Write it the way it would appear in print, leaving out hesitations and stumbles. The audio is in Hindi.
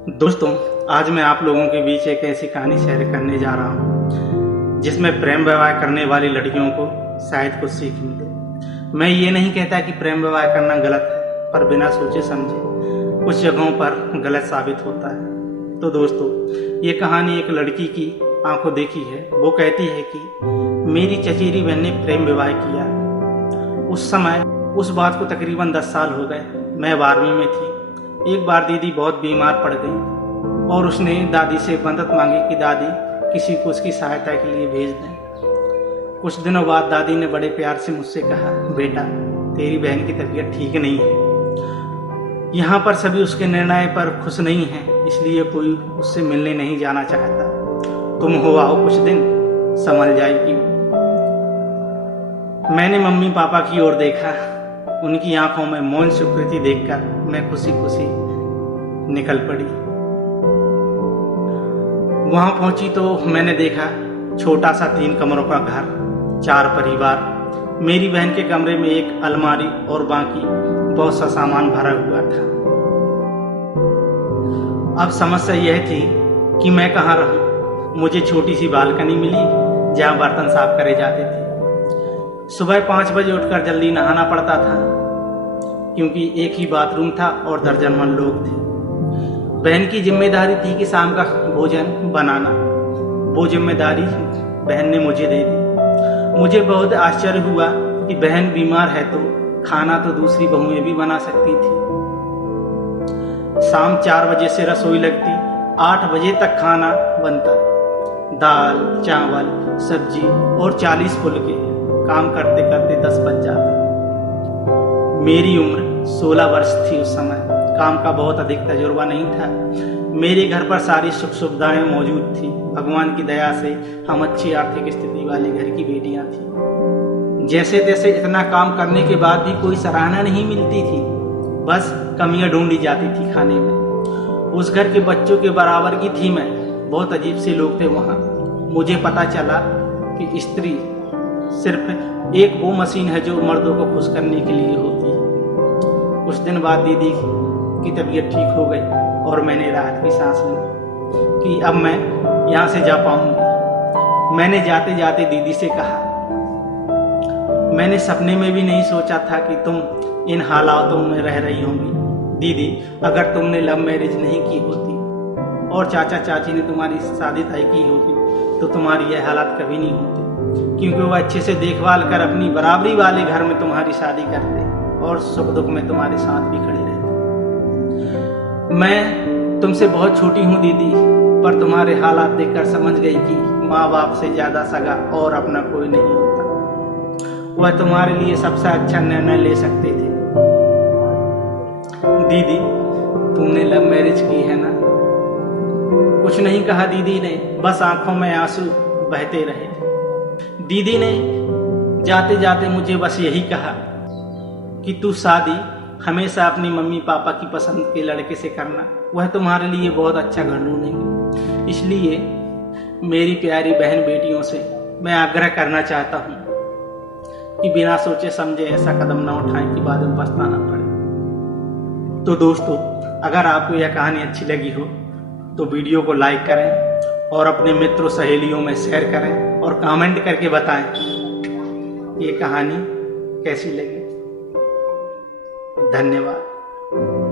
दोस्तों, आज मैं आप लोगों के बीच एक ऐसी कहानी शेयर करने जा रहा हूँ जिसमें प्रेम विवाह करने वाली लड़कियों को शायद कुछ सीख मिले। मैं ये नहीं कहता कि प्रेम विवाह करना गलत है, पर बिना सोचे समझे कुछ जगहों पर गलत साबित होता है। तो दोस्तों, ये कहानी एक लड़की की आंखों देखी है। वो कहती है कि मेरी चचेरी बहन ने प्रेम विवाह किया। उस समय उस बात को तकरीबन 10 साल हो गए। मैं 12वीं में थी। एक बार दीदी बहुत बीमार पड़ गई और उसने दादी से मदद मांगी कि दादी किसी को उसकी सहायता के लिए भेज दें। कुछ दिनों बाद दादी ने बड़े प्यार से मुझसे कहा, बेटा, तेरी बहन की तबीयत ठीक नहीं है। यहाँ पर सभी उसके निर्णय पर खुश नहीं हैं, इसलिए कोई उससे मिलने नहीं जाना चाहता। तुम हो आओ, कुछ दिन संभल जाएगी। मैंने मम्मी पापा की ओर देखा। उनकी आंखों में मौन स्वीकृति देखकर मैं खुशी खुशी निकल पड़ी। वहां पहुंची तो मैंने देखा छोटा सा 3 कमरों का घर, 4 परिवार। मेरी बहन के कमरे में एक अलमारी और बाकी बहुत सा सामान भरा हुआ था। अब समस्या यह थी कि मैं कहाँ रहूं। मुझे छोटी सी बालकनी मिली जहां बर्तन साफ करे जाते थे। सुबह 5 बजे उठकर जल्दी नहाना पड़ता था क्योंकि एक ही बाथरूम था और दर्जनभर लोग थे। बहन की जिम्मेदारी थी कि शाम का भोजन बनाना। वो जिम्मेदारी बहन ने मुझे दे दी। मुझे बहुत आश्चर्य हुआ कि बहन बीमार है तो खाना तो दूसरी बहुएं भी बना सकती थी। शाम 4 बजे से रसोई लगती, 8 बजे तक खाना बनता। दाल, चावल, सब्जी और 40 फुलके। काम करते करते 10 बज जाते। मेरी उम्र 16 वर्ष थी उस समय। काम का बहुत अधिक तजुर्बा नहीं था। मेरे घर पर सारी सुख सुविधाएं मौजूद थी। भगवान की दया से हम अच्छी आर्थिक स्थिति वाले घर की बेटियां थी। जैसे तैसे इतना काम करने के बाद भी कोई सराहना नहीं मिलती थी, बस कमियां ढूंढी जाती थी खाने में। उस घर के बच्चों के बराबर की थी मैं। बहुत अजीब से लोग थे वहाँ। मुझे पता चला कि स्त्री सिर्फ एक वो मशीन है जो मर्दों को खुश करने के लिए होती है। कुछ दिन बाद दीदी की तबीयत ठीक हो गई और मैंने राहत की सांस ली कि अब मैं यहाँ से जा पाऊंगी। मैंने जाते जाते दीदी से कहा, मैंने सपने में भी नहीं सोचा था कि तुम इन हालातों में रह रही होंगी। दीदी, अगर तुमने लव मैरिज नहीं की होती और चाचा चाची ने तुम्हारी शादी तय की होती तो तुम्हारी यह हालात कभी नहीं होती, क्योंकि वो अच्छे से देखभाल कर अपनी बराबरी वाले घर में तुम्हारी शादी करते और सुख दुख में तुम्हारे साथ भी खड़े रहते। मैं तुमसे बहुत छोटी हूँ दीदी, पर तुम्हारे हालात देखकर समझ गई कि माँ बाप से ज्यादा सगा और अपना कोई नहीं होता। वह तुम्हारे लिए सबसे अच्छा निर्णय ले सकते थे। दीदी, तुमने लव मैरिज की है ना? कुछ नहीं कहा दीदी ने, बस आंखों में आंसू बहते रहे। दीदी ने जाते जाते मुझे बस यही कहा कि तू शादी हमेशा अपनी मम्मी पापा की पसंद के लड़के से करना, वह तुम्हारे लिए बहुत अच्छा घर ढूंढेंगे। इसलिए मेरी प्यारी बहन बेटियों से मैं आग्रह करना चाहता हूँ कि बिना सोचे समझे ऐसा कदम ना उठाएं कि बाद में पछताना पड़े। तो दोस्तों, अगर आपको यह कहानी अच्छी लगी हो तो वीडियो को लाइक करें और अपने मित्रों सहेलियों में शेयर करें और कमेंट करके बताएं ये कहानी कैसी लगी। धन्यवाद।